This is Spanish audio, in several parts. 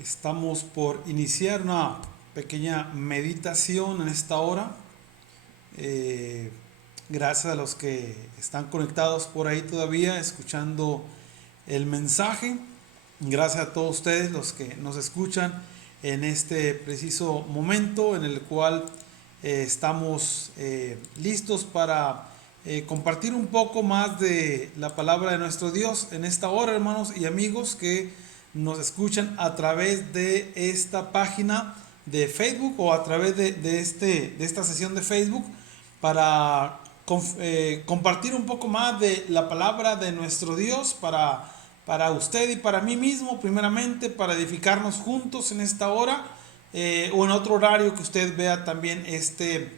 Estamos por iniciar una pequeña meditación en esta hora. Gracias a los que están conectados por ahí todavía, escuchando el mensaje. Gracias a todos ustedes los que nos escuchan en este preciso momento en el cual estamos listos para compartir un poco más de la palabra de nuestro Dios en esta hora, hermanos y amigos que nos escuchan a través de esta página de Facebook o a través de esta sesión de Facebook para compartir un poco más de la palabra de nuestro Dios para usted y para mí mismo, primeramente, para edificarnos juntos en esta hora o en otro horario que usted vea también este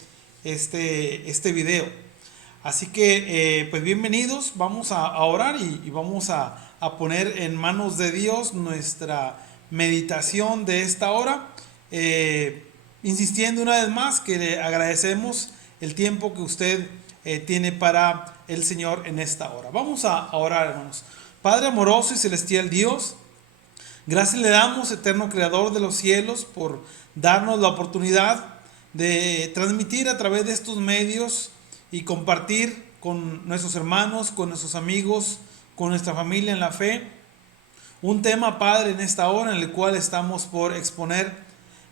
video. Así que, pues bienvenidos, vamos a orar y vamos a poner en manos de Dios nuestra meditación de esta hora, insistiendo una vez más que le agradecemos el tiempo que usted tiene para el Señor en esta hora. Vamos a orar, hermanos. Padre amoroso y celestial Dios, gracias le damos, eterno Creador de los cielos, por darnos la oportunidad de transmitir a través de estos medios y compartir con nuestros hermanos, con nuestros amigos, con nuestra familia en la fe, un tema, Padre, en esta hora en el cual estamos por exponer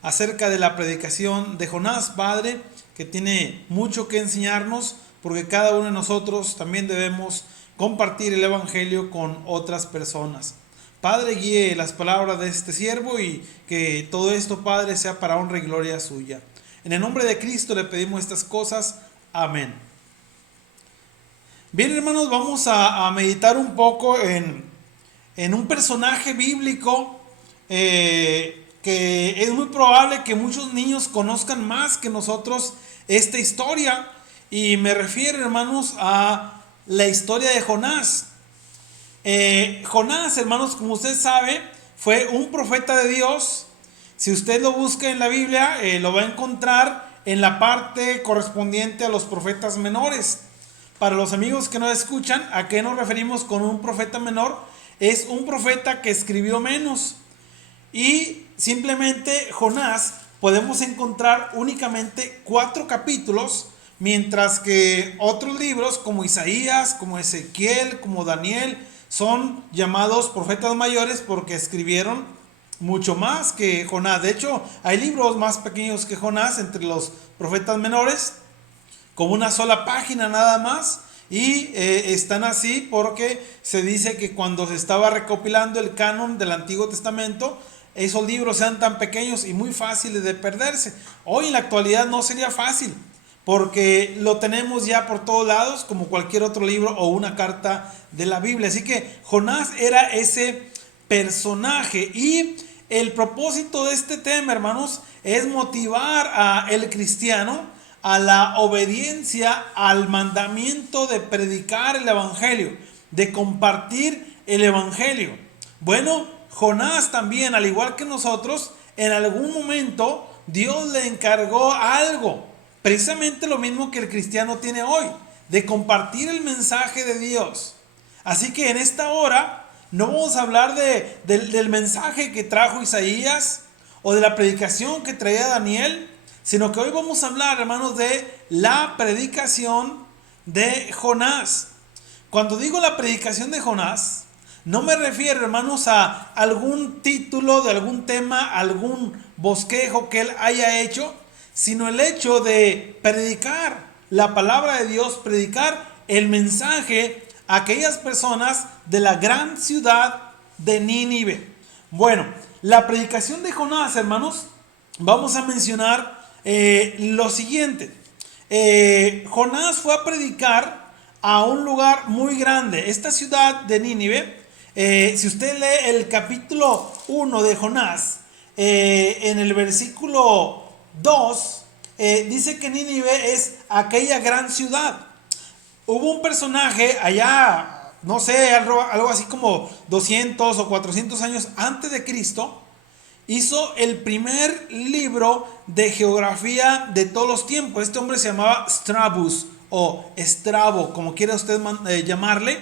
acerca de la predicación de Jonás, Padre, que tiene mucho que enseñarnos, porque cada uno de nosotros también debemos compartir el Evangelio con otras personas. Padre, guíe las palabras de este siervo y que todo esto, Padre, sea para honra y gloria suya. En el nombre de Cristo le pedimos estas cosas. Amén. Bien, hermanos, vamos a meditar un poco en un personaje bíblico que es muy probable que muchos niños conozcan más que nosotros esta historia. Y me refiero, hermanos, a la historia de Jonás. Jonás, hermanos, como usted sabe, fue un profeta de Dios. Si usted lo busca en la Biblia, lo va a encontrar en la parte correspondiente a los profetas menores. Para los amigos que nos escuchan, ¿a qué nos referimos con un profeta menor? Es un profeta que escribió menos. Y simplemente Jonás podemos encontrar únicamente 4 capítulos, mientras que otros libros como Isaías, como Ezequiel, como Daniel, son llamados profetas mayores porque escribieron mucho más que Jonás. De hecho, hay libros más pequeños que Jonás entre los profetas menores, como una sola página nada más, y están así porque se dice que cuando se estaba recopilando el canon del Antiguo Testamento, esos libros eran tan pequeños y muy fáciles de perderse. Hoy en la actualidad no sería fácil, porque lo tenemos ya por todos lados, como cualquier otro libro o una carta de la Biblia. Así que Jonás era ese personaje, y el propósito de este tema, hermanos, es motivar al cristiano a la obediencia al mandamiento de predicar el Evangelio, de compartir el Evangelio. Bueno, Jonás también, al igual que nosotros, en algún momento Dios le encargó algo, precisamente lo mismo que el cristiano tiene hoy, de compartir el mensaje de Dios. Así que en esta hora no vamos a hablar del mensaje que trajo Isaías o de la predicación que traía Daniel, sino que hoy vamos a hablar, hermanos, de la predicación de Jonás. Cuando digo la predicación de Jonás, no me refiero, hermanos, a algún título de algún tema, algún bosquejo que él haya hecho, sino el hecho de predicar la palabra de Dios, predicar el mensaje a aquellas personas de la gran ciudad de Nínive. Bueno, la predicación de Jonás, hermanos, vamos a mencionar lo siguiente. Jonás fue a predicar a un lugar muy grande, esta ciudad de Nínive. Si usted lee el capítulo 1 de Jonás, en el versículo 2, dice que Nínive es aquella gran ciudad. Hubo un personaje allá, no sé, algo así como 200 o 400 años antes de Cristo, hizo el primer libro de geografía de todos los tiempos. Este hombre se llamaba Strabus o Estrabo, como quiera usted llamarle.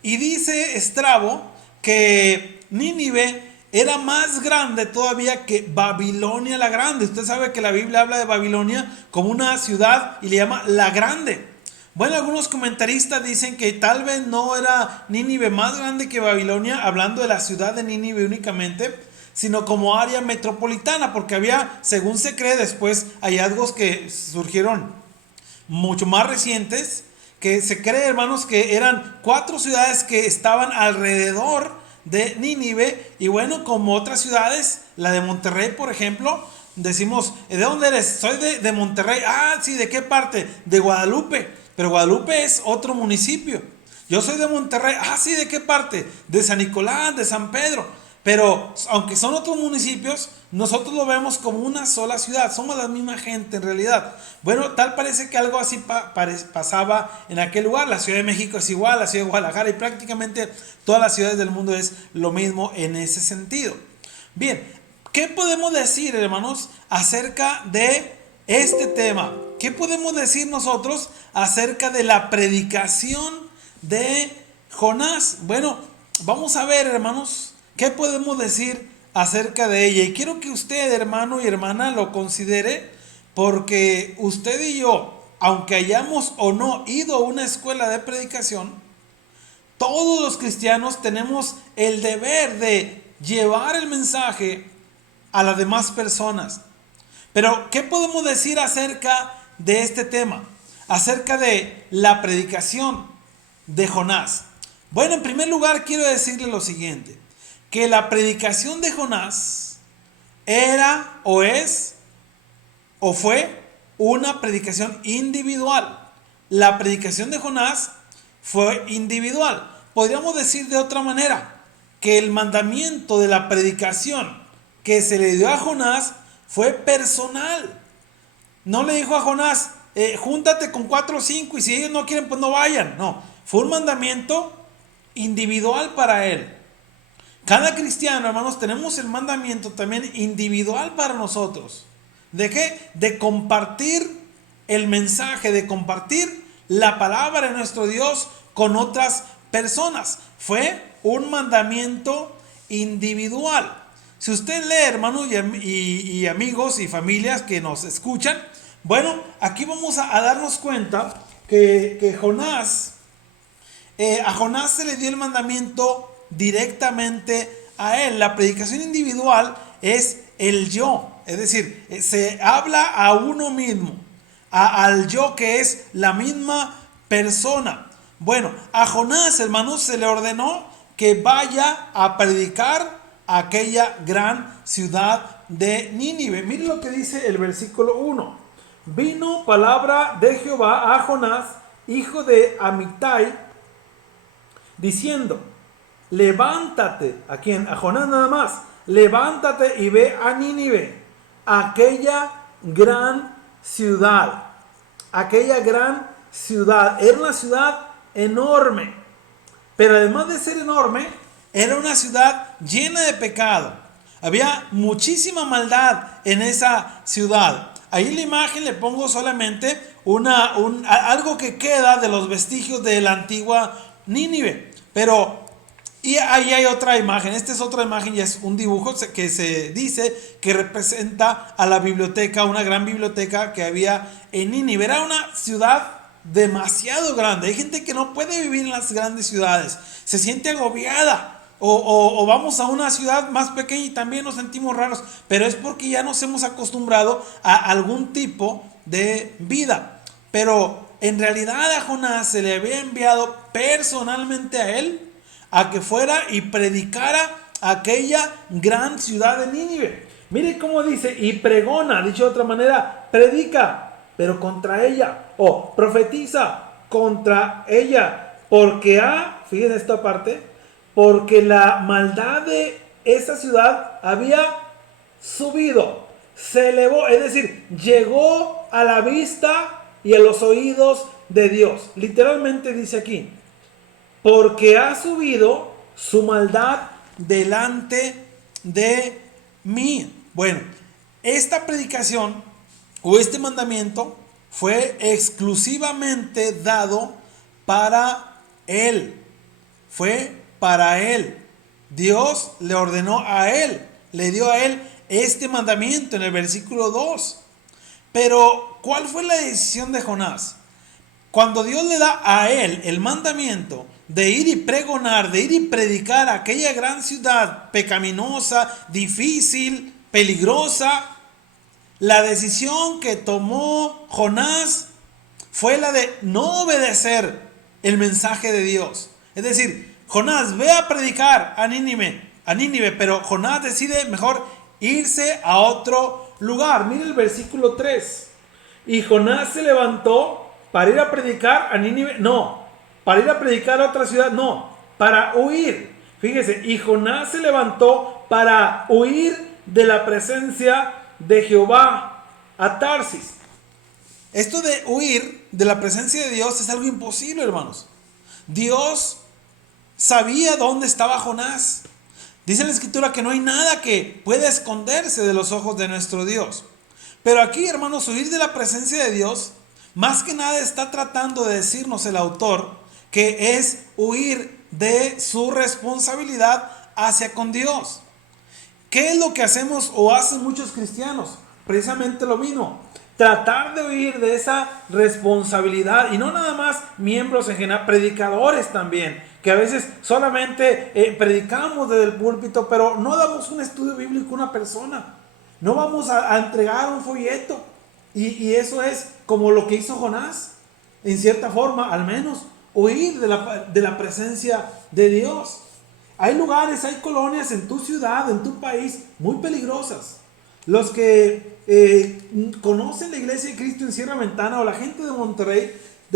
Y dice Estrabo que Nínive era más grande todavía que Babilonia la Grande. Usted sabe que la Biblia habla de Babilonia como una ciudad y le llama la Grande. Bueno, algunos comentaristas dicen que tal vez no era Nínive más grande que Babilonia, hablando de la ciudad de Nínive únicamente, sino como área metropolitana, porque había, según se cree, después hallazgos que surgieron mucho más recientes, que se cree, hermanos, que eran 4 ciudades que estaban alrededor de Nínive. Y bueno, como otras ciudades, la de Monterrey, por ejemplo, decimos, ¿de dónde eres? Soy de Monterrey. Ah, sí, ¿de qué parte? De Guadalupe. Pero Guadalupe es otro municipio. Yo soy de Monterrey. Ah, sí, ¿de qué parte? De San Nicolás, de San Pedro. Pero aunque son otros municipios, nosotros lo vemos como una sola ciudad. Somos la misma gente en realidad. Bueno, tal parece que algo así pasaba en aquel lugar. La Ciudad de México es igual, la Ciudad de Guadalajara, y prácticamente todas las ciudades del mundo es lo mismo en ese sentido. Bien, ¿qué podemos decir, hermanos, acerca de este tema? ¿Qué podemos decir nosotros acerca de la predicación de Jonás? Bueno, vamos a ver, hermanos, ¿qué podemos decir acerca de ella? Y quiero que usted, hermano y hermana, lo considere, porque usted y yo, aunque hayamos o no ido a una escuela de predicación, todos los cristianos tenemos el deber de llevar el mensaje a las demás personas. Pero, ¿qué podemos decir acerca de este tema? Acerca de la predicación de Jonás. Bueno, en primer lugar quiero decirle lo siguiente, que la predicación de Jonás era o es o fue una predicación individual. La predicación de Jonás fue individual. Podríamos decir de otra manera, que el mandamiento de la predicación que se le dio a Jonás fue personal. No le dijo a Jonás, júntate con 4 o 5 y si ellos no quieren, pues no vayan. No, fue un mandamiento individual para él. Cada cristiano, hermanos, tenemos el mandamiento también individual para nosotros. ¿De qué? De compartir el mensaje, de compartir la palabra de nuestro Dios con otras personas. Fue un mandamiento individual. Si usted lee, hermanos y amigos y familias que nos escuchan, bueno, aquí vamos a darnos cuenta que Jonás, a Jonás se le dio el mandamiento directamente a él. La predicación individual es el yo, es decir, se habla a uno mismo, al yo, que es la misma persona. Bueno, a Jonás, hermanos, se le ordenó que vaya a predicar a aquella gran ciudad de Nínive. Mire lo que dice el versículo 1. Vino palabra de Jehová a Jonás, hijo de Amittai, diciendo, levántate. ¿A quién? A Jonás nada más. Levántate y ve a Nínive, aquella gran ciudad. Aquella gran ciudad. Era una ciudad enorme. Pero además de ser enorme, era una ciudad llena de pecado. Había muchísima maldad en esa ciudad. Ahí en la imagen le pongo solamente algo que queda de los vestigios de la antigua Nínive. Pero, y ahí hay otra imagen. Esta es otra imagen y es un dibujo que se dice que representa a la biblioteca, una gran biblioteca que había en Nínive. Era una ciudad demasiado grande. Hay gente que no puede vivir en las grandes ciudades. Se siente agobiada. O vamos a una ciudad más pequeña y también nos sentimos raros, pero es porque ya nos hemos acostumbrado a algún tipo de vida. Pero en realidad a Jonás se le había enviado personalmente a él a que fuera y predicara aquella gran ciudad de Nínive. Mire cómo dice, y pregona, dicho de otra manera, predica, pero contra ella, o profetiza contra ella, porque fíjense esta parte, porque la maldad de esa ciudad había subido, se elevó, es decir, llegó a la vista y a los oídos de Dios. Literalmente dice aquí, porque ha subido su maldad delante de mí. Bueno, esta predicación o este mandamiento fue exclusivamente dado para él. Fue para él. Dios le ordenó a él, le dio a él este mandamiento en el versículo 2. Pero, ¿cuál fue la decisión de Jonás? Cuando Dios le da a él el mandamiento de ir y pregonar, de ir y predicar a aquella gran ciudad pecaminosa, difícil, peligrosa, la decisión que tomó Jonás fue la de no obedecer el mensaje de Dios. Es decir, Jonás ve a predicar a Nínive, pero Jonás decide mejor irse a otro lugar. Mire el versículo 3. Y Jonás se levantó para ir a predicar a Nínive, no, para ir a predicar a otra ciudad, no, para huir. Fíjese, y Jonás se levantó para huir de la presencia de Jehová a Tarsis. Esto de huir de la presencia de Dios es algo imposible, hermanos. Dios sabía dónde estaba Jonás. Dice la Escritura que no hay nada que pueda esconderse de los ojos de nuestro Dios. Pero aquí, hermanos, huir de la presencia de Dios, más que nada está tratando de decirnos el autor que es huir de su responsabilidad hacia con Dios. ¿Qué es lo que hacemos o hacen muchos cristianos? Precisamente lo mismo. Tratar de huir de esa responsabilidad. Y no nada más miembros en general, predicadores también. Que a veces solamente predicamos desde el púlpito, pero no damos un estudio bíblico a una persona. No vamos a entregar un folleto. Y eso es como lo que hizo Jonás. En cierta forma, al menos, huir de la presencia de Dios. Hay lugares, hay colonias en tu ciudad, en tu país, muy peligrosas. Los que conocen la iglesia de Cristo en Sierra Ventana o la gente de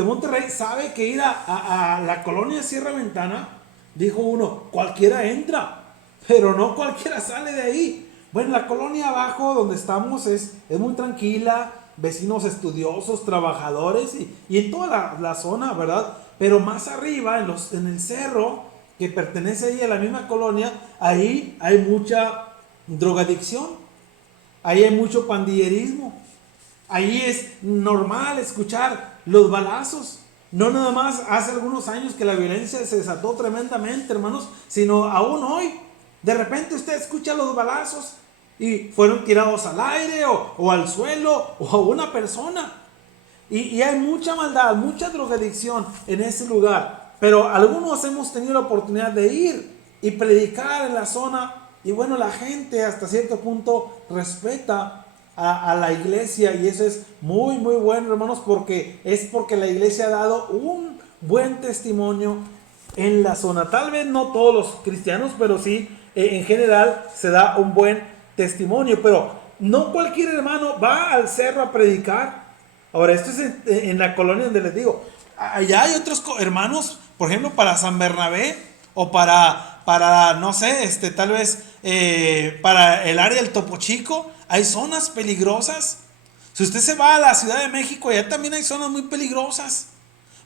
Monterrey sabe que ir a la colonia Sierra Ventana, dijo uno, cualquiera entra, pero no cualquiera sale de ahí. Bueno, la colonia abajo donde estamos es muy tranquila, vecinos estudiosos, trabajadores y en toda la zona, ¿verdad? Pero más arriba, en el cerro, que pertenece ahí a la misma colonia, ahí hay mucha drogadicción, ahí hay mucho pandillerismo, ahí es normal escuchar los balazos. No nada más hace algunos años que la violencia se desató tremendamente, hermanos, sino aún hoy. De repente usted escucha los balazos y fueron tirados al aire o al suelo o a una persona. Y hay mucha maldad, mucha drogadicción en ese lugar. Pero algunos hemos tenido la oportunidad de ir y predicar en la zona. Y bueno, la gente hasta cierto punto respeta a la iglesia. Y eso es muy, muy bueno, hermanos, porque la iglesia ha dado un buen testimonio en la zona. Tal vez no todos los cristianos, pero sí, en general se da un buen testimonio. Pero no cualquier hermano va al cerro a predicar. Ahora, esto es en la colonia donde les digo. Allá hay otros hermanos, por ejemplo, para San Bernabé o para no sé, tal vez para el área del Topo Chico, hay zonas peligrosas. Si usted se va a la Ciudad de México, allá también hay zonas muy peligrosas.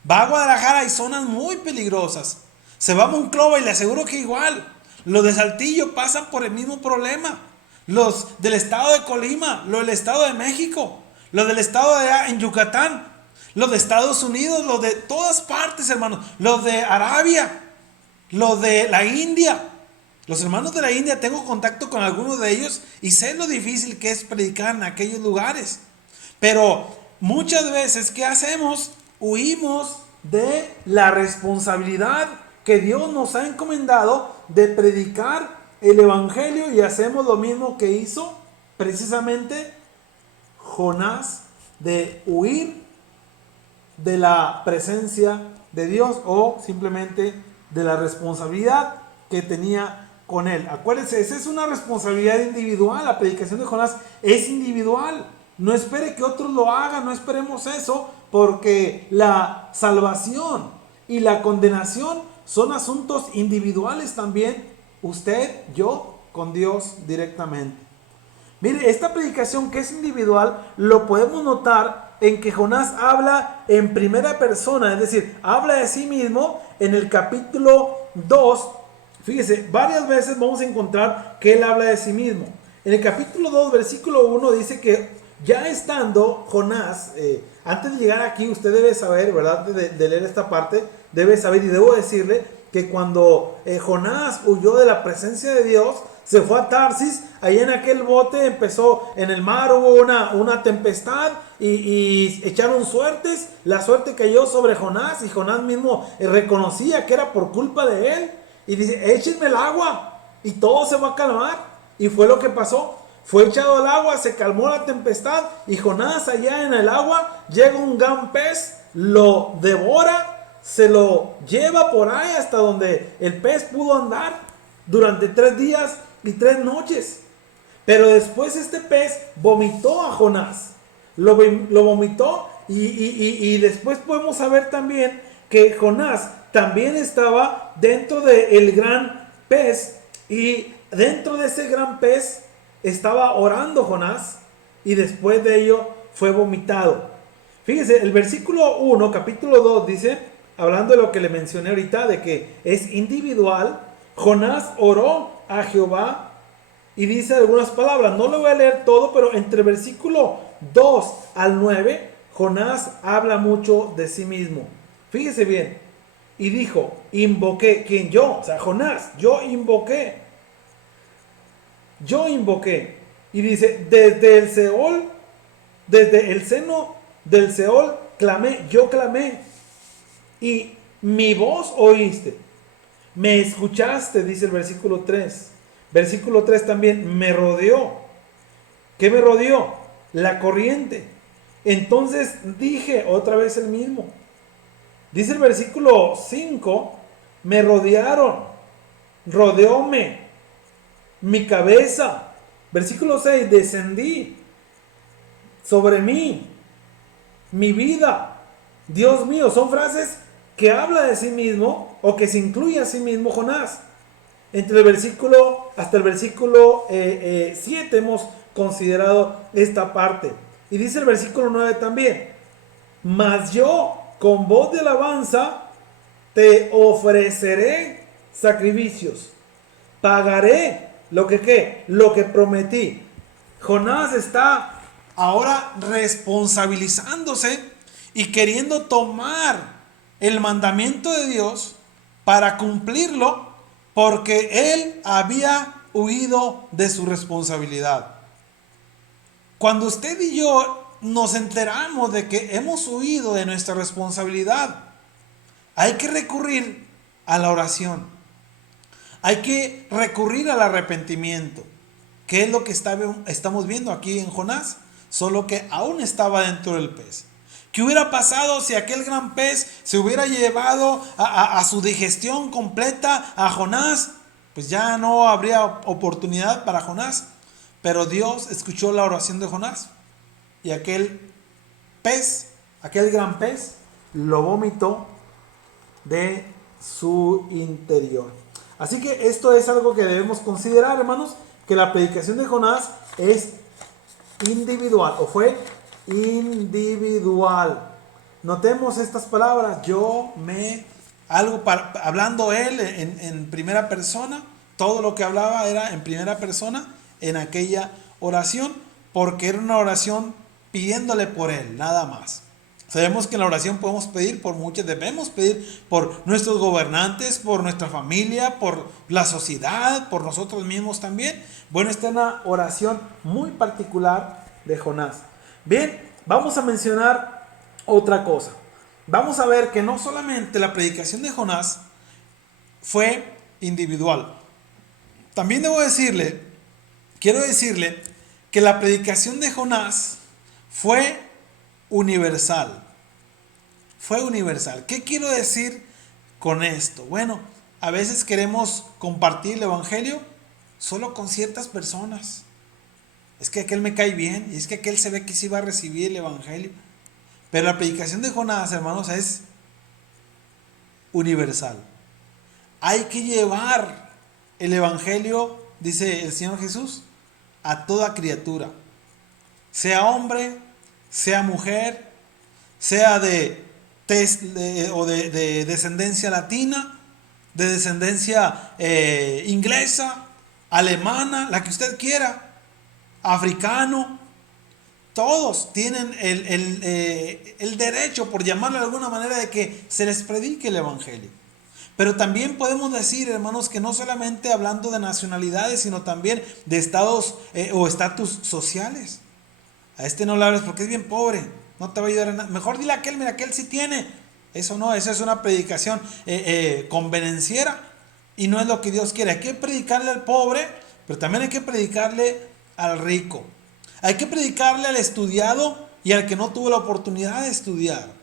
Va a Guadalajara, hay zonas muy peligrosas. Se va a Monclova y le aseguro que igual. Los de Saltillo pasan por el mismo problema. Los del estado de Colima, los del estado de México, los del estado de allá en Yucatán, los de Estados Unidos, los de todas partes, hermanos, los de Arabia, los de la India. Los hermanos de la India, tengo contacto con algunos de ellos y sé lo difícil que es predicar en aquellos lugares. Pero muchas veces, ¿qué hacemos? Huimos de la responsabilidad que Dios nos ha encomendado de predicar el evangelio y hacemos lo mismo que hizo precisamente Jonás, de huir de la presencia de Dios o simplemente de la responsabilidad que tenía con él. Acuérdense, esa es una responsabilidad individual. La predicación de Jonás es individual. No espere que otros lo hagan, no esperemos eso, porque la salvación y la condenación son asuntos individuales también. Usted, yo, con Dios directamente. Mire, esta predicación que es individual, lo podemos notar en que Jonás habla en primera persona, es decir, habla de sí mismo en el capítulo 2. Fíjese, varias veces vamos a encontrar que él habla de sí mismo. En el capítulo 2, versículo 1, dice que ya estando Jonás, antes de llegar aquí, usted debe saber, ¿verdad? De leer esta parte, debe saber y debo decirle que cuando Jonás huyó de la presencia de Dios, se fue a Tarsis, ahí en aquel bote empezó, en el mar hubo una tempestad y echaron suertes, la suerte cayó sobre Jonás y Jonás mismo reconocía que era por culpa de él y dice, échenme el agua y todo se va a calmar, y fue lo que pasó. Fue echado al agua, se calmó la tempestad y Jonás allá en el agua, llega un gran pez, lo devora, se lo lleva por ahí hasta donde el pez pudo andar durante 3 días y 3 noches. Pero después este pez vomitó a Jonás, lo vomitó y después podemos saber también que Jonás también estaba dentro del gran pez, y dentro de ese gran pez estaba orando Jonás y después de ello fue vomitado. Fíjese, el versículo 1, capítulo 2 dice, hablando de lo que le mencioné ahorita, de que es individual, Jonás oró a Jehová y dice algunas palabras. No lo voy a leer todo, pero entre el versículo 2 al 9, Jonás habla mucho de sí mismo. Fíjese bien. Y dijo, invoqué, ¿quién? Yo, o sea, Jonás, yo invoqué. Y dice, desde el Seol, desde el seno del Seol, yo clamé. Y mi voz oíste. Me escuchaste, dice el versículo 3. Versículo 3 también, me rodeó. ¿Qué me rodeó? La corriente. Entonces dije, otra vez el mismo. Dice el versículo 5, me rodearon, rodeóme mi cabeza. Versículo 6, descendí sobre mí, mi vida. Dios mío, son frases que habla de sí mismo o que se incluye a sí mismo Jonás. Entre el versículo, hasta el versículo 7 hemos considerado esta parte. Y dice el versículo 9 también, mas yo con voz de alabanza te ofreceré sacrificios, pagaré lo que ¿qué? Lo que prometí. Jonás está ahora responsabilizándose y queriendo tomar el mandamiento de Dios para cumplirlo, porque él había huido de su responsabilidad. Cuando usted y yo nos enteramos de que hemos huido de nuestra responsabilidad, hay que recurrir a la oración. Hay que recurrir al arrepentimiento. ¿Qué es lo que estamos viendo aquí en Jonás? Solo que aún estaba dentro del pez. ¿Qué hubiera pasado si aquel gran pez se hubiera llevado a su digestión completa a Jonás? Pues ya no habría oportunidad para Jonás. Pero Dios escuchó la oración de Jonás y aquel pez, aquel gran pez, lo vomitó de su interior. Así que esto es algo que debemos considerar, hermanos, que la predicación de Jonás es individual o fue individual. Notemos estas palabras, hablando él en primera persona, todo lo que hablaba era en primera persona en aquella oración, porque era una oración pidiéndole por él, nada más. Sabemos que en la oración podemos pedir por muchos, debemos pedir por nuestros gobernantes, por nuestra familia, por la sociedad, por nosotros mismos también. Bueno, esta es una oración muy particular de Jonás. Bien, vamos a mencionar otra cosa. Vamos a ver que no solamente la predicación de Jonás fue individual. También quiero decirle que la predicación de Jonás fue universal. Fue universal. ¿Qué quiero decir con esto? Bueno, a veces queremos compartir el evangelio solo con ciertas personas. Es que aquel me cae bien y es que aquel se ve que sí va a recibir el evangelio. Pero la predicación de Jonás, hermanos, es universal. Hay que llevar el evangelio, dice el Señor Jesús, a toda criatura, sea hombre, sea mujer, sea de descendencia latina, de descendencia inglesa, alemana, la que usted quiera, africano. Todos tienen el derecho, por llamarlo de alguna manera, de que se les predique el evangelio. Pero también podemos decir, hermanos, que no solamente hablando de nacionalidades, sino también de estados o estatus sociales. A este no le hables porque es bien pobre, no te va a ayudar en nada. Mejor dile a aquel, mira, aquel sí tiene. Eso no, eso es una predicación convenenciera y no es lo que Dios quiere. Hay que predicarle al pobre, pero también hay que predicarle al rico. Hay que predicarle al estudiado y al que no tuvo la oportunidad de estudiar.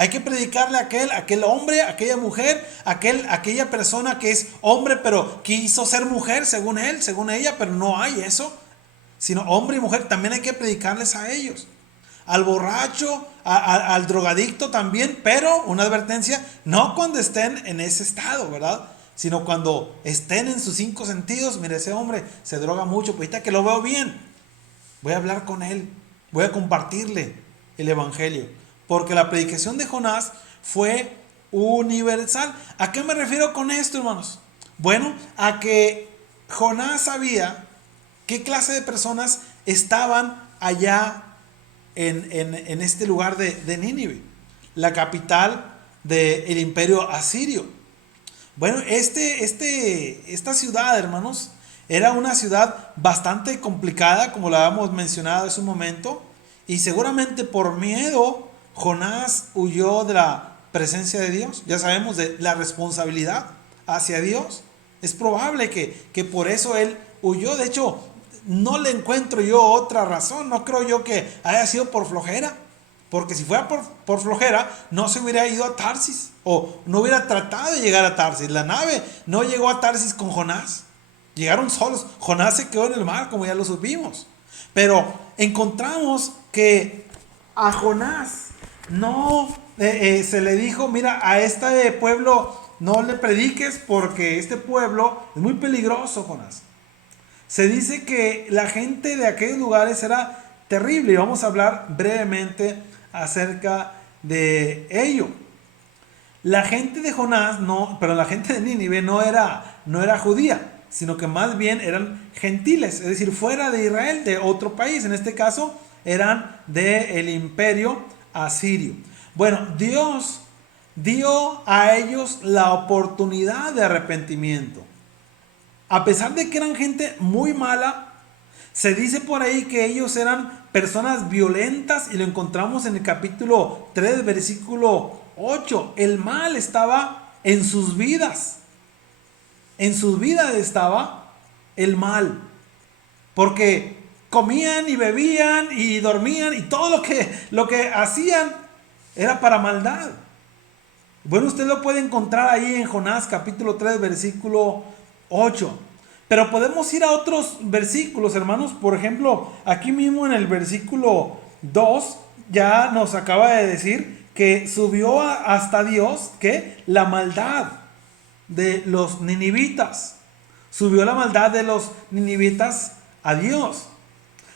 Hay que predicarle a aquel hombre, a aquella mujer, aquella persona que es hombre pero quiso ser mujer según él, según ella, pero no hay eso. Sino hombre y mujer, también hay que predicarles a ellos. Al borracho, al drogadicto también, pero una advertencia, no cuando estén en ese estado, ¿verdad? Sino cuando estén en sus 5 sentidos. Mire, ese hombre se droga mucho, pues ahorita que lo veo bien, voy a hablar con él, voy a compartirle el evangelio. Porque la predicación de Jonás fue universal. ¿A qué me refiero con esto, hermanos? Bueno, a que Jonás sabía qué clase de personas estaban allá en este lugar de Nínive, la capital del imperio asirio. Bueno, esta ciudad, hermanos, era una ciudad bastante complicada, como la habíamos mencionado hace un momento, y seguramente por miedo Jonás huyó de la presencia de Dios. Ya sabemos de la responsabilidad hacia Dios. Es probable que por eso él huyó. De hecho, no le encuentro yo otra razón. No creo yo que haya sido por flojera. Porque si fuera por flojera, no se hubiera ido a Tarsis. O no hubiera tratado de llegar a Tarsis. La nave no llegó a Tarsis con Jonás. Llegaron solos. Jonás se quedó en el mar, como ya lo supimos. Pero encontramos que a Jonás no se le dijo, mira, a este pueblo no le prediques porque este pueblo es muy peligroso, Jonás. Se dice que la gente de aquellos lugares era terrible y vamos a hablar brevemente acerca de ello. La gente de Jonás, la gente de Nínive no era judía, sino que más bien eran gentiles, es decir, fuera de Israel, de otro país. En este caso eran del imperio asirio. Bueno, Dios dio a ellos la oportunidad de arrepentimiento. A pesar de que eran gente muy mala, se dice por ahí que ellos eran personas violentas y lo encontramos en el capítulo 3, versículo 8. El mal estaba en sus vidas. En sus vidas estaba el mal. Porque comían y bebían y dormían y todo lo que hacían era para maldad. Bueno, usted lo puede encontrar ahí en Jonás capítulo 3 versículo 8. Pero podemos ir a otros versículos, hermanos. Por ejemplo, aquí mismo en el versículo 2 ya nos acaba de decir que subió hasta Dios que la maldad de los ninivitas. Subió la maldad de los ninivitas a Dios.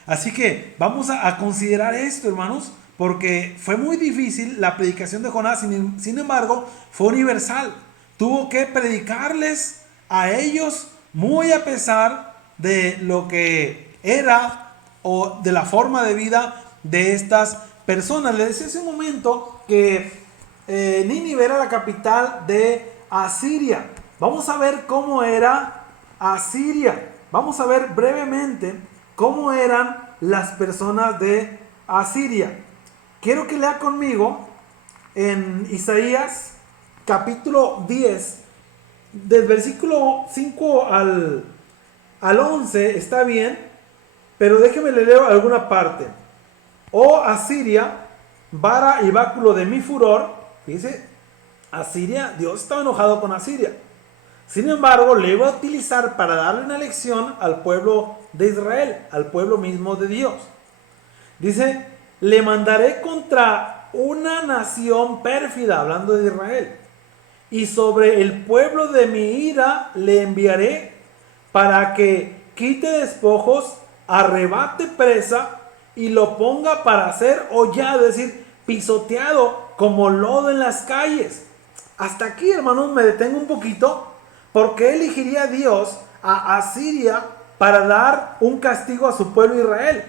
Así que vamos a considerar esto, hermanos, porque fue muy difícil la predicación de Jonás. Sin embargo, fue universal. Tuvo que predicarles a ellos muy a pesar de lo que era o de la forma de vida de estas personas. Les decía hace un momento que Nínive era la capital de Asiria. Vamos a ver cómo era Asiria. Vamos a ver brevemente cómo eran las personas de Asiria. Quiero que lea conmigo en Isaías capítulo 10, del versículo 5 al 11, está bien, pero déjeme le leo alguna parte. Oh Asiria, vara y báculo de mi furor. Dice, Asiria, Dios estaba enojado con Asiria. Sin embargo, le iba a utilizar para darle una lección al pueblo de Israel, al pueblo mismo de Dios. Dice, le mandaré contra una nación pérfida, hablando de Israel, y sobre el pueblo de mi ira le enviaré para que quite despojos, arrebate presa y lo ponga para ser hollado, es decir, pisoteado como lodo en las calles. Hasta aquí, hermanos, me detengo un poquito. ¿Por qué elegiría Dios a Asiria para dar un castigo a su pueblo Israel?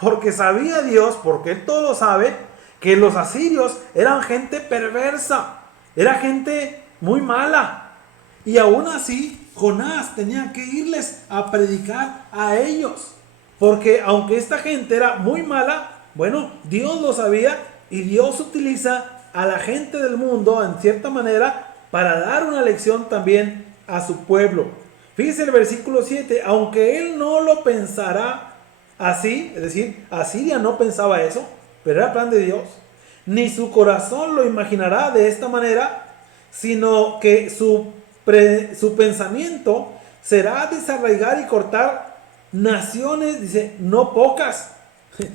Porque sabía Dios, porque Él todo lo sabe, que los asirios eran gente perversa, era gente muy mala. Y aún así, Jonás tenía que irles a predicar a ellos. Porque aunque esta gente era muy mala, bueno, Dios lo sabía y Dios utiliza a la gente del mundo en cierta manera para dar una lección también a su pueblo. Fíjese el versículo 7, aunque él no lo pensará así, es decir, Asiria no pensaba eso, pero era plan de Dios, ni su corazón lo imaginará de esta manera, sino que su pensamiento será desarraigar y cortar naciones, dice, no pocas.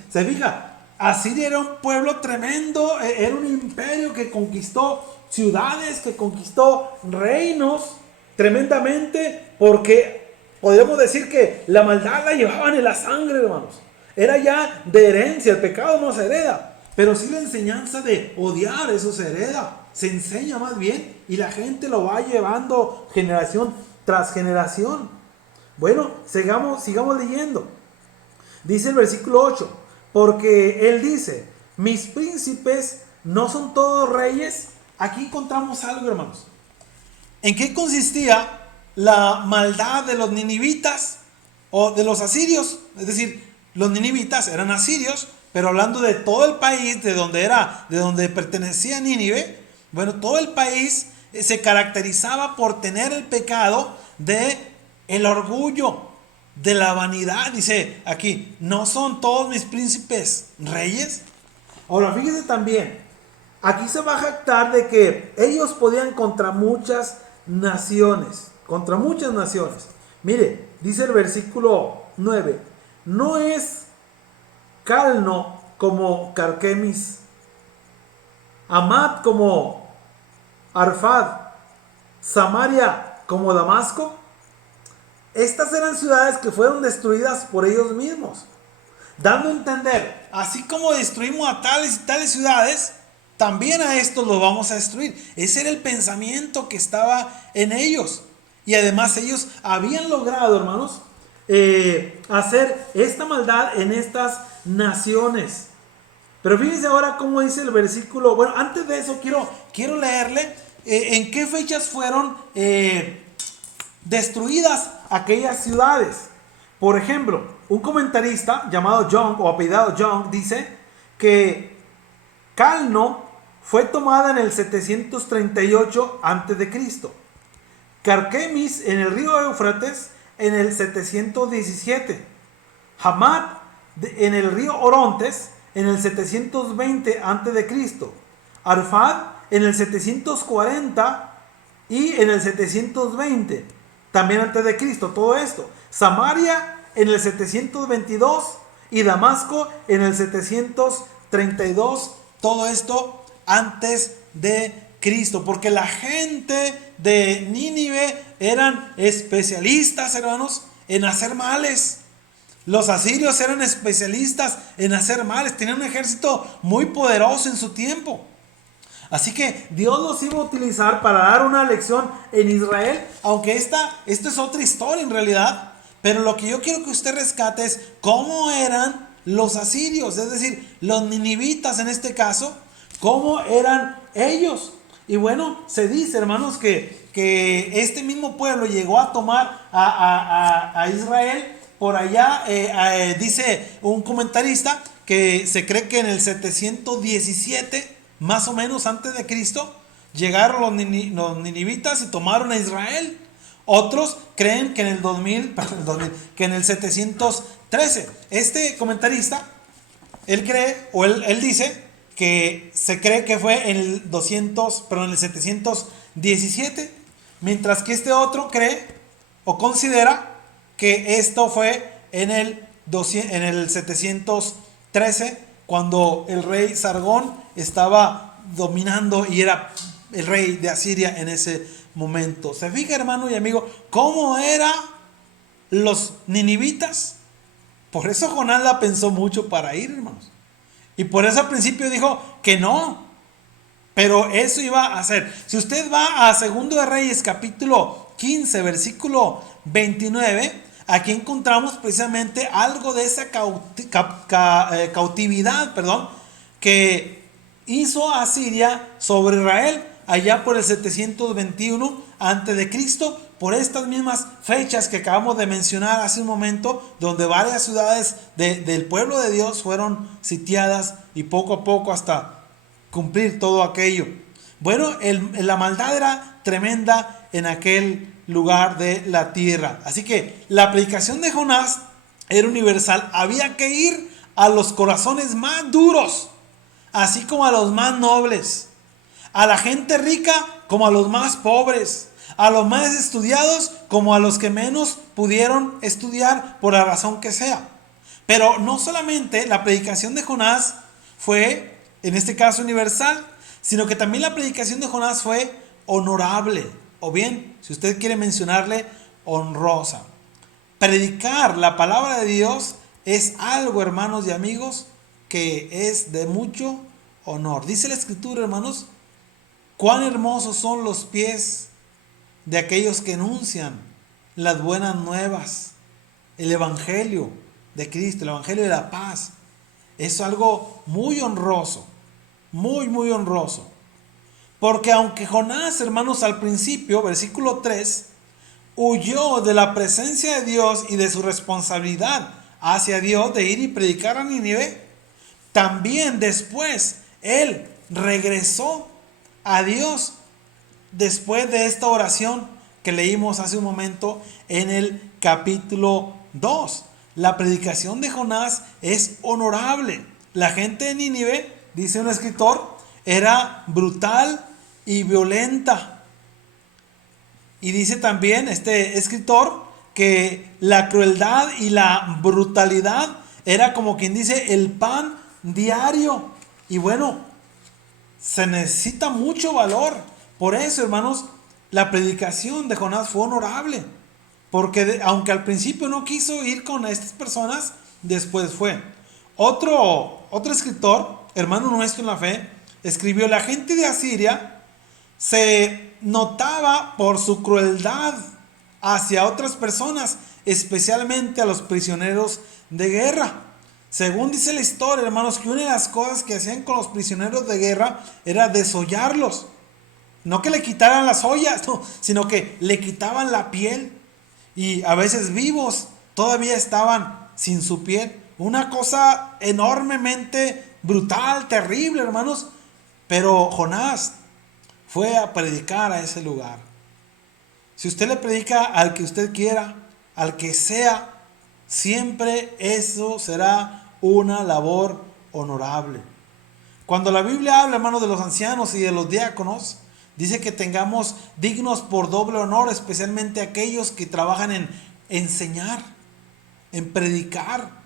Se fija, Asiria era un pueblo tremendo, era un imperio que conquistó ciudades, que conquistó reinos tremendamente, porque podríamos decir que la maldad la llevaban en la sangre, hermanos. Era ya de herencia, el pecado no se hereda, pero sí la enseñanza de odiar, eso se hereda, se enseña más bien, y la gente lo va llevando generación tras generación. Bueno, sigamos leyendo. Dice el versículo 8, porque él dice, mis príncipes no son todos reyes. Aquí encontramos algo, hermanos. ¿En qué consistía la maldad de los ninivitas o de los asirios? Es decir, los ninivitas eran asirios, pero hablando de todo el país, de donde pertenecía Nínive, bueno, todo el país se caracterizaba por tener el pecado de el orgullo, de la vanidad. Dice aquí, ¿no son todos mis príncipes reyes? Ahora fíjese también, aquí se va a jactar de que ellos podían contra muchas naciones. Mire, dice el versículo 9, no es Calno como Carquemis, Amad como Arfad, Samaria como Damasco. Estas eran ciudades que fueron destruidas por ellos mismos, dando a entender, así como destruimos a tales y tales ciudades, también a estos los vamos a destruir. Ese era el pensamiento que estaba en ellos. Y además ellos habían logrado, hermanos, hacer esta maldad en estas naciones. Pero fíjense ahora cómo dice el versículo. Bueno, antes de eso quiero leerle en qué fechas fueron destruidas aquellas ciudades. Por ejemplo, un comentarista llamado Young o apellidado Young dice que Calno fue tomada en el 738 a.C., Carquemis en el río Éufrates en el 717, Hamad en el río Orontes en el 720 a.C., Arfad en el 740 y en el 720 también antes de Cristo, todo esto. Samaria en el 722 y Damasco en el 732, todo esto antes de Cristo, porque la gente de Nínive eran especialistas, hermanos, en hacer males. Los asirios eran especialistas en hacer males, tenían un ejército muy poderoso en su tiempo. Así que Dios los iba a utilizar para dar una lección en Israel, aunque esto es otra historia en realidad. Pero lo que yo quiero que usted rescate es cómo eran los asirios, es decir, los ninivitas en este caso, cómo eran ellos. Y bueno, se dice, hermanos, que este mismo pueblo llegó a tomar a Israel por allá. Dice un comentarista que se cree que en el 717, más o menos antes de Cristo, llegaron los ninivitas y tomaron a Israel. Otros creen que en el 2000, que en el 713. Este comentarista, él cree, o él dice que se cree que fue en el 717, mientras que este otro cree o considera que esto fue en el 713, cuando el rey Sargón estaba dominando y era el rey de Asiria en ese momento. ¿Se fija, hermano y amigo, cómo eran los ninivitas? Por eso Jonás la pensó mucho para ir, hermanos. Y por eso al principio dijo que no. Pero eso iba a hacer. Si usted va a 2 de Reyes capítulo 15, versículo 29, aquí encontramos precisamente algo de esa cautividad, que hizo Asiria sobre Israel. allá por el 721 antes de Cristo, por estas mismas fechas que acabamos de mencionar hace un momento, donde varias ciudades del pueblo de Dios fueron sitiadas y poco a poco hasta cumplir todo aquello. Bueno, la maldad era tremenda en aquel lugar de la tierra. Así que la predicación de Jonás era universal. Había que ir a los corazones más duros, así como a los más nobles, a la gente rica como a los más pobres, a los más estudiados como a los que menos pudieron estudiar por la razón que sea. Pero no solamente la predicación de Jonás fue, en este caso, universal, sino que también la predicación de Jonás fue honorable, o bien, si usted quiere mencionarle, honrosa. Predicar la palabra de Dios es algo, hermanos y amigos, que es de mucho honor. Dice la Escritura, hermanos, cuán hermosos son los pies de aquellos que anuncian las buenas nuevas, el Evangelio de Cristo, el Evangelio de la paz. Es algo muy honroso, muy, muy honroso. Porque aunque Jonás, hermanos, al principio, versículo 3, huyó de la presencia de Dios y de su responsabilidad hacia Dios de ir y predicar a Nínive, también después él regresó a Dios después de esta oración que leímos hace un momento en el capítulo 2. La predicación de Jonás es honorable. La gente de Nínive, dice un escritor, era brutal y violenta. Y dice también este escritor que la crueldad y la brutalidad era, como quien dice, el pan diario. Y bueno, se necesita mucho valor. Por eso, hermanos, la predicación de Jonás fue honorable. Porque aunque al principio no quiso ir con estas personas, después fue. Otro escritor, hermano nuestro en la fe, escribió: la gente de Asiria se notaba por su crueldad hacia otras personas, especialmente a los prisioneros de guerra. Según dice la historia, hermanos, que una de las cosas que hacían con los prisioneros de guerra era desollarlos. No que le quitaran las ollas, no, sino que le quitaban la piel. Y a veces vivos todavía estaban sin su piel. Una cosa enormemente brutal, terrible, hermanos. Pero Jonás fue a predicar a ese lugar. Si usted le predica al que usted quiera, al que sea, siempre eso será una labor honorable. Cuando la Biblia habla, hermanos, de los ancianos y de los diáconos, dice que tengamos dignos por doble honor, especialmente aquellos que trabajan en enseñar, en predicar.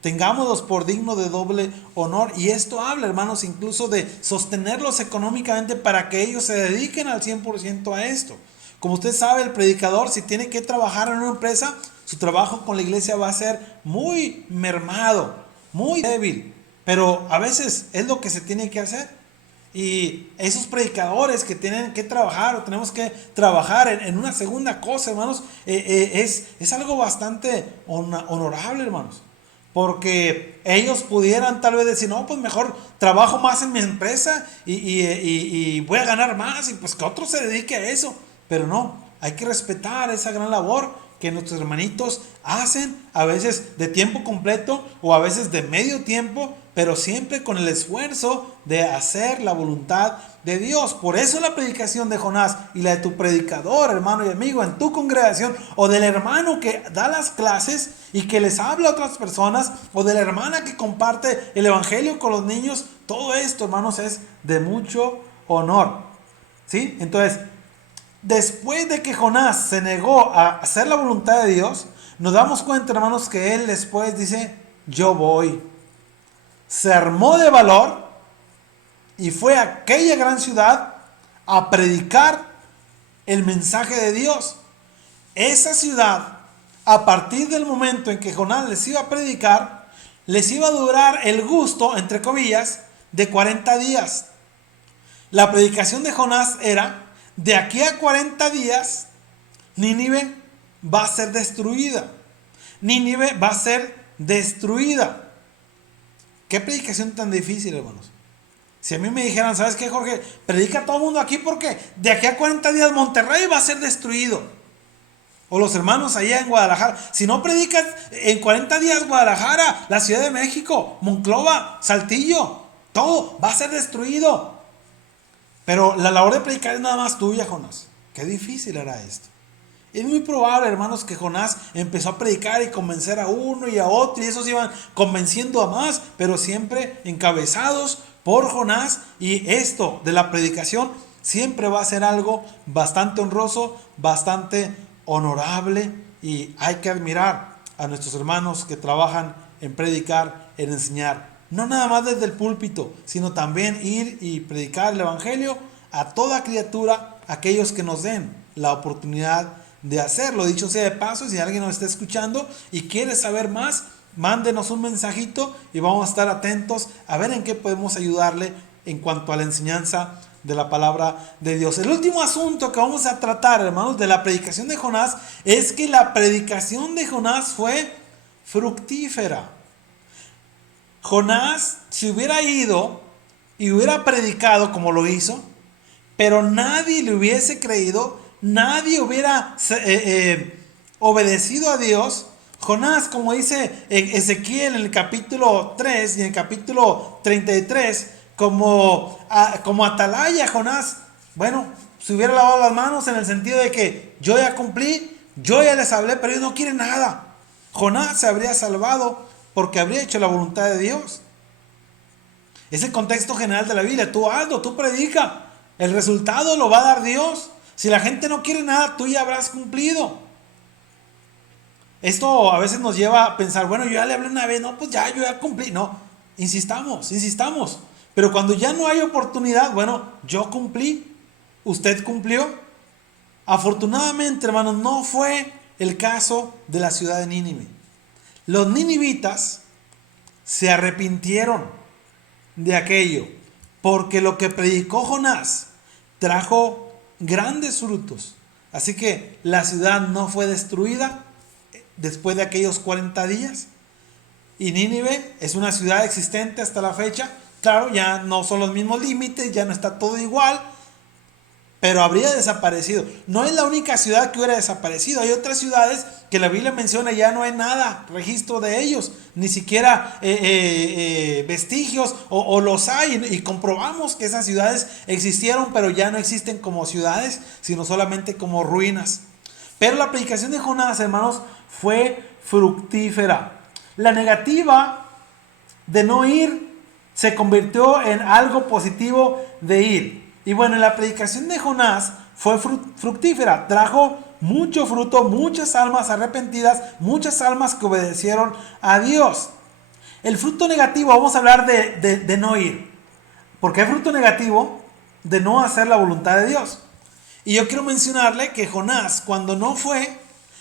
Tengámoslos por digno de doble honor. Y esto habla, hermanos, incluso de sostenerlos económicamente para que ellos se dediquen al 100% a esto. Como usted sabe, el predicador, si tiene que trabajar en una empresa, su trabajo con la iglesia va a ser muy mermado, muy débil. Pero a veces es lo que se tiene que hacer. Y esos predicadores que tienen que trabajar, o tenemos que trabajar en una segunda cosa, hermanos, es algo bastante honorable, hermanos. Porque ellos pudieran tal vez decir: no, pues mejor trabajo más en mi empresa y voy a ganar más, y pues que otro se dedique a eso. Pero no, hay que respetar esa gran labor que nuestros hermanitos hacen, a veces de tiempo completo o a veces de medio tiempo, pero siempre con el esfuerzo de hacer la voluntad de Dios. Por eso la predicación de Jonás y la de tu predicador, hermano y amigo, en tu congregación, o del hermano que da las clases y que les habla a otras personas, o de la hermana que comparte el evangelio con los niños, todo esto, hermanos, es de mucho honor. ¿Sí? Entonces, después de que Jonás se negó a hacer la voluntad de Dios, nos damos cuenta, hermanos, que él después dice: yo voy. Se armó de valor y fue a aquella gran ciudad a predicar el mensaje de Dios. Esa ciudad, a partir del momento en que Jonás les iba a predicar, les iba a durar el gusto, entre comillas, de 40 días. La predicación de Jonás era: de aquí a 40 días, Nínive va a ser destruida. Nínive va a ser destruida. Qué predicación tan difícil, hermanos. Si a mí me dijeran, ¿sabes qué, Jorge? Predica a todo el mundo aquí porque de aquí a 40 días Monterrey va a ser destruido. O los hermanos allá en Guadalajara. Si no predicas en 40 días Guadalajara, la Ciudad de México, Monclova, Saltillo, todo va a ser destruido. Pero la labor de predicar es nada más tuya, Jonás. Qué difícil era esto. Es muy probable, hermanos, que Jonás empezó a predicar y convencer a uno y a otro, y esos iban convenciendo a más, pero siempre encabezados por Jonás. Y esto de la predicación siempre va a ser algo bastante honroso, bastante honorable, y hay que admirar a nuestros hermanos que trabajan en predicar, en enseñar. No nada más desde el púlpito, sino también ir y predicar el evangelio a toda criatura, aquellos que nos den la oportunidad de hacerlo. Dicho sea de paso, si alguien nos está escuchando y quiere saber más, mándenos un mensajito y vamos a estar atentos a ver en qué podemos ayudarle en cuanto a la enseñanza de la palabra de Dios. El último asunto que vamos a tratar, hermanos, de la predicación de Jonás es que la predicación de Jonás fue fructífera. Jonás, si hubiera ido y hubiera predicado como lo hizo, pero nadie le hubiese creído, nadie hubiera obedecido a Dios. Jonás, como dice Ezequiel en el capítulo 3 y en el capítulo 33, como atalaya, Jonás, bueno, se hubiera lavado las manos en el sentido de que yo ya cumplí, yo ya les hablé, pero ellos no quieren nada. Jonás se habría salvado porque habría hecho la voluntad de Dios. Es el contexto general de la Biblia. Tú hazlo, tú predica. El resultado lo va a dar Dios. Si la gente no quiere nada, tú ya habrás cumplido. Esto a veces nos lleva a pensar, bueno, yo ya le hablé una vez, no, pues ya, yo ya cumplí. No, insistamos. Pero cuando ya no hay oportunidad, bueno, yo cumplí, usted cumplió. Afortunadamente, hermanos, no fue el caso de la ciudad de Nínive. Los ninivitas se arrepintieron de aquello, porque lo que predicó Jonás trajo grandes frutos. Así que la ciudad no fue destruida después de aquellos 40 días. Y Nínive es una ciudad existente hasta la fecha. Claro, ya no son los mismos límites, ya no está todo igual, pero habría desaparecido. No es la única ciudad que hubiera desaparecido. Hay otras ciudades que la Biblia menciona, ya no hay nada, registro de ellos, ni siquiera vestigios, o los hay, y comprobamos que esas ciudades existieron, pero ya no existen como ciudades, sino solamente como ruinas. Pero la predicación de Jonás, hermanos, fue fructífera. La negativa de no ir se convirtió en algo positivo de ir. Y bueno, la predicación de Jonás fue fructífera, trajo mucho fruto, muchas almas arrepentidas, muchas almas que obedecieron a Dios. El fruto negativo, vamos a hablar de no ir, porque hay fruto negativo de no hacer la voluntad de Dios. Y yo quiero mencionarle que Jonás, cuando no fue,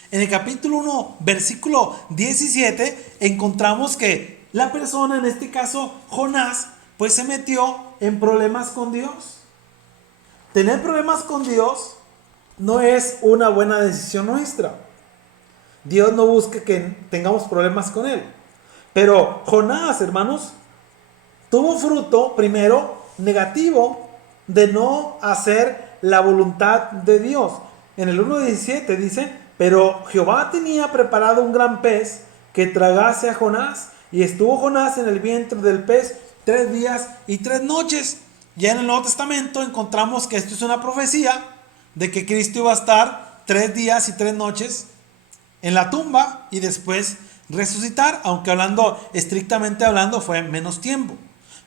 en el capítulo 1, versículo 17, encontramos que la persona, en este caso Jonás, pues se metió en problemas con Dios. Tener problemas con Dios no es una buena decisión nuestra. Dios no busca que tengamos problemas con Él. Pero Jonás, hermanos, tuvo fruto, primero, negativo, de no hacer la voluntad de Dios. En el 1:17 dice, pero Jehová tenía preparado un gran pez que tragase a Jonás, y estuvo Jonás en el vientre del pez 3 días y 3 noches. Ya en el Nuevo Testamento encontramos que esto es una profecía de que Cristo iba a estar 3 días y 3 noches en la tumba y después resucitar, aunque estrictamente hablando, fue menos tiempo.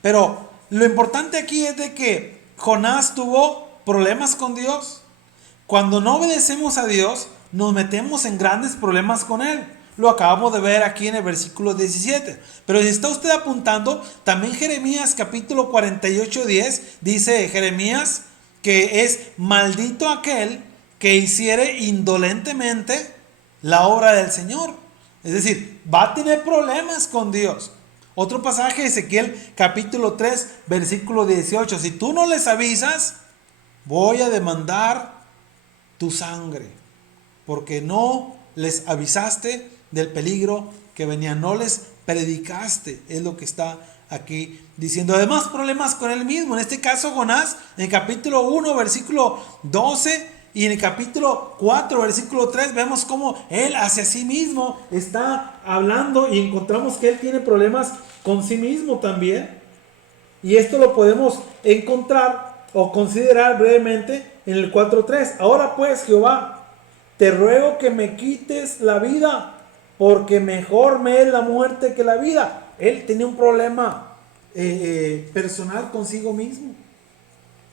Pero lo importante aquí es de que Jonás tuvo problemas con Dios. Cuando no obedecemos a Dios, nos metemos en grandes problemas con Él. Lo acabamos de ver aquí en el versículo 17. Pero si está usted apuntando, también Jeremías capítulo 48:10 dice Jeremías que es maldito aquel que hiciere indolentemente la obra del Señor. Es decir, va a tener problemas con Dios. Otro pasaje, Ezequiel capítulo 3, versículo 18. Si tú no les avisas, voy a demandar tu sangre, porque no les avisaste del peligro que venía, no les predicaste, es lo que está aquí diciendo. Además, problemas con él mismo. En este caso, Jonás, en el capítulo 1, versículo 12, y en el capítulo 4, versículo 3, vemos cómo él hacia sí mismo está hablando, y encontramos que él tiene problemas con sí mismo también. Y esto lo podemos encontrar o considerar brevemente en el 4:3. Ahora pues, Jehová, te ruego que me quites la vida, porque mejor me es la muerte que la vida. Él tenía un problema personal consigo mismo.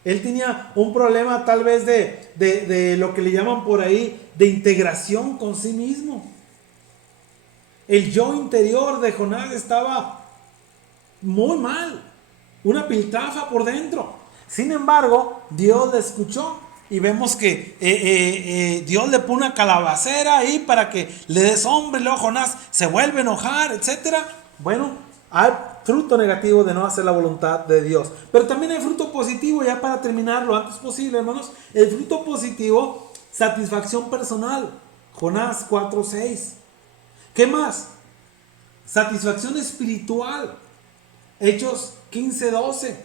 Él tenía un problema tal vez de lo que le llaman por ahí, de integración con sí mismo. El yo interior de Jonás estaba muy mal, una piltrafa por dentro. Sin embargo, Dios le escuchó y vemos que Dios le pone una calabacera ahí para que le des hombre. Luego Jonás se vuelve a enojar, etcétera. Bueno, hay fruto negativo de no hacer la voluntad de Dios, pero también hay fruto positivo. Ya para terminar lo antes posible, hermanos, el fruto positivo, satisfacción personal. Jonás 4:6. ¿Qué más? Satisfacción espiritual. Hechos 15:12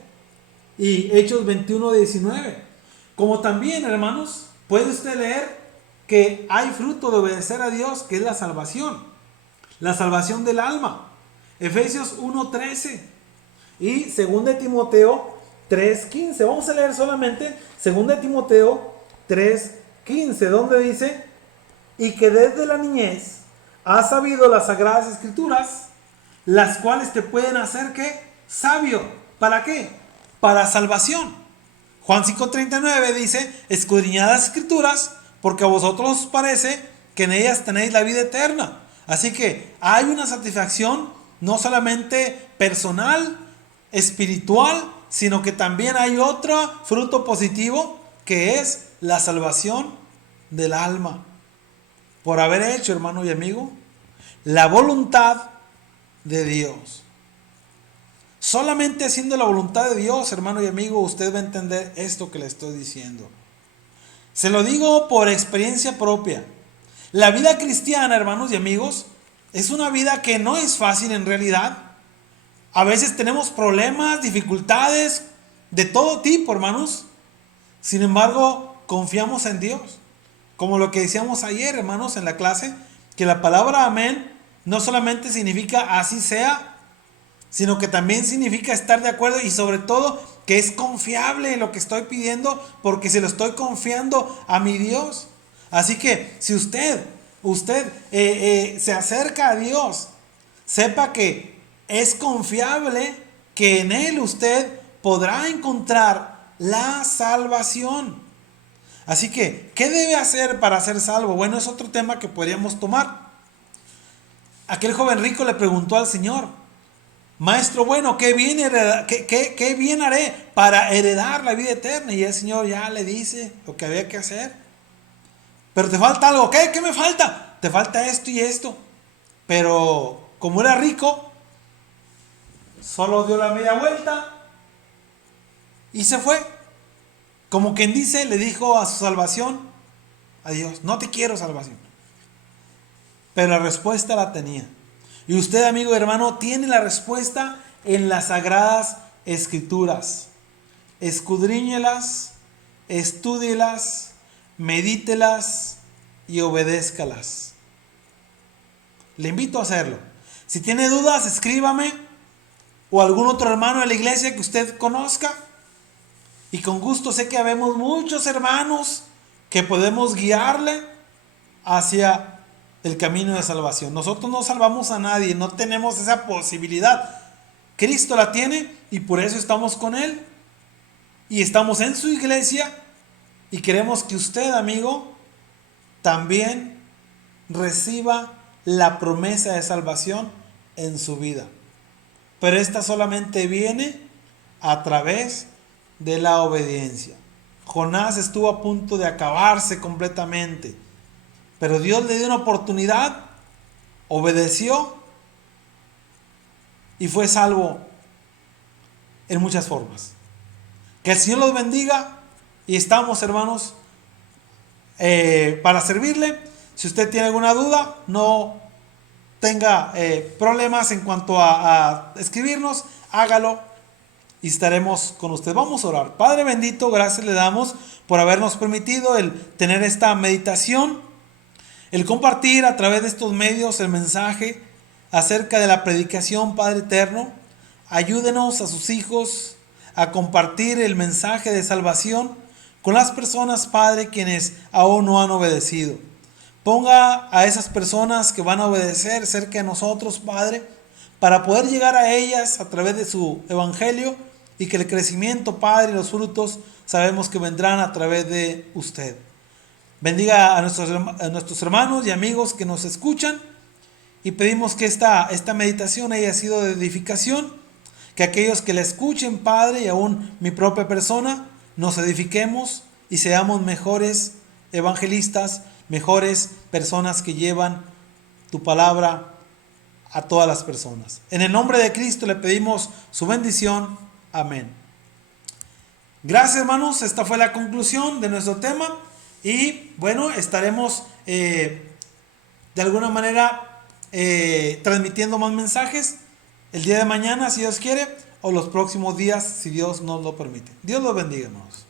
y Hechos 21:19. Como también, hermanos, puede usted leer que hay fruto de obedecer a Dios, que es la salvación del alma. Efesios 1:13 y 2 Timoteo 3:15. Vamos a leer solamente 2 Timoteo 3:15, donde dice: y que desde la niñez has sabido las sagradas escrituras, las cuales te pueden hacer ¿qué? Sabio. ¿Para qué? Para salvación. Juan 5:39 dice: escudriñad las escrituras, porque a vosotros os parece que en ellas tenéis la vida eterna. Así que hay una satisfacción no solamente personal, espiritual, sino que también hay otro fruto positivo, que es la salvación del alma. Por haber hecho, hermano y amigo, la voluntad de Dios. Solamente haciendo la voluntad de Dios, hermano y amigo, usted va a entender esto que le estoy diciendo. Se lo digo por experiencia propia. La vida cristiana, hermanos y amigos, es una vida que no es fácil en realidad. A veces tenemos problemas, dificultades de todo tipo, hermanos. Sin embargo, confiamos en Dios. Como lo que decíamos ayer, hermanos, en la clase, que la palabra amén no solamente significa así sea, sino que también significa estar de acuerdo, y sobre todo que es confiable en lo que estoy pidiendo, porque se lo estoy confiando a mi Dios. Así que si usted se acerca a Dios, sepa que es confiable, que en Él usted podrá encontrar la salvación. Así que, ¿qué debe hacer para ser salvo? Bueno, es otro tema que podríamos tomar. Aquel joven rico le preguntó al Señor: Maestro bueno, ¿qué bien haré para heredar la vida eterna? Y el Señor ya le dice lo que había que hacer. Pero te falta algo. ¿Qué me falta? Te falta esto y esto. Pero como era rico, solo dio la media vuelta y se fue. Como quien dice, le dijo a su salvación, a Dios: no te quiero salvación. Pero la respuesta la tenía. Y usted, amigo y hermano, tiene la respuesta en las sagradas escrituras. Escudriñelas, estúdielas, medítelas y obedézcalas. Le invito a hacerlo. Si tiene dudas, escríbame, o algún otro hermano de la iglesia que usted conozca. Y con gusto, sé que habemos muchos hermanos que podemos guiarle hacia el camino de salvación. Nosotros no salvamos a nadie, no tenemos esa posibilidad. Cristo la tiene, y por eso estamos con Él. Y estamos en su iglesia, y queremos que usted, amigo, también reciba la promesa de salvación en su vida. Pero esta solamente viene a través de la obediencia. Jonás estuvo a punto de acabarse completamente, pero Dios le dio una oportunidad, obedeció y fue salvo en muchas formas. Que el Señor los bendiga, y estamos, hermanos, para servirle. Si usted tiene alguna duda, no tenga problemas en cuanto a escribirnos, hágalo y estaremos con usted. Vamos a orar. Padre bendito, gracias le damos por habernos permitido el tener esta meditación, el compartir a través de estos medios el mensaje acerca de la predicación. Padre eterno, ayúdenos a sus hijos a compartir el mensaje de salvación con las personas, Padre, quienes aún no han obedecido. Ponga a esas personas que van a obedecer cerca de nosotros, Padre, para poder llegar a ellas a través de su evangelio, y que el crecimiento, Padre, y los frutos sabemos que vendrán a través de usted. Bendiga a nuestros hermanos y amigos que nos escuchan, y pedimos que esta meditación haya sido de edificación, que aquellos que la escuchen, Padre, y aún mi propia persona, nos edifiquemos y seamos mejores evangelistas, mejores personas que llevan tu palabra a todas las personas. En el nombre de Cristo le pedimos su bendición. Amén. Gracias, hermanos. Esta fue la conclusión de nuestro tema. Y bueno, estaremos de alguna manera transmitiendo más mensajes el día de mañana, si Dios quiere, o los próximos días, si Dios nos lo permite. Dios los bendiga, hermanos.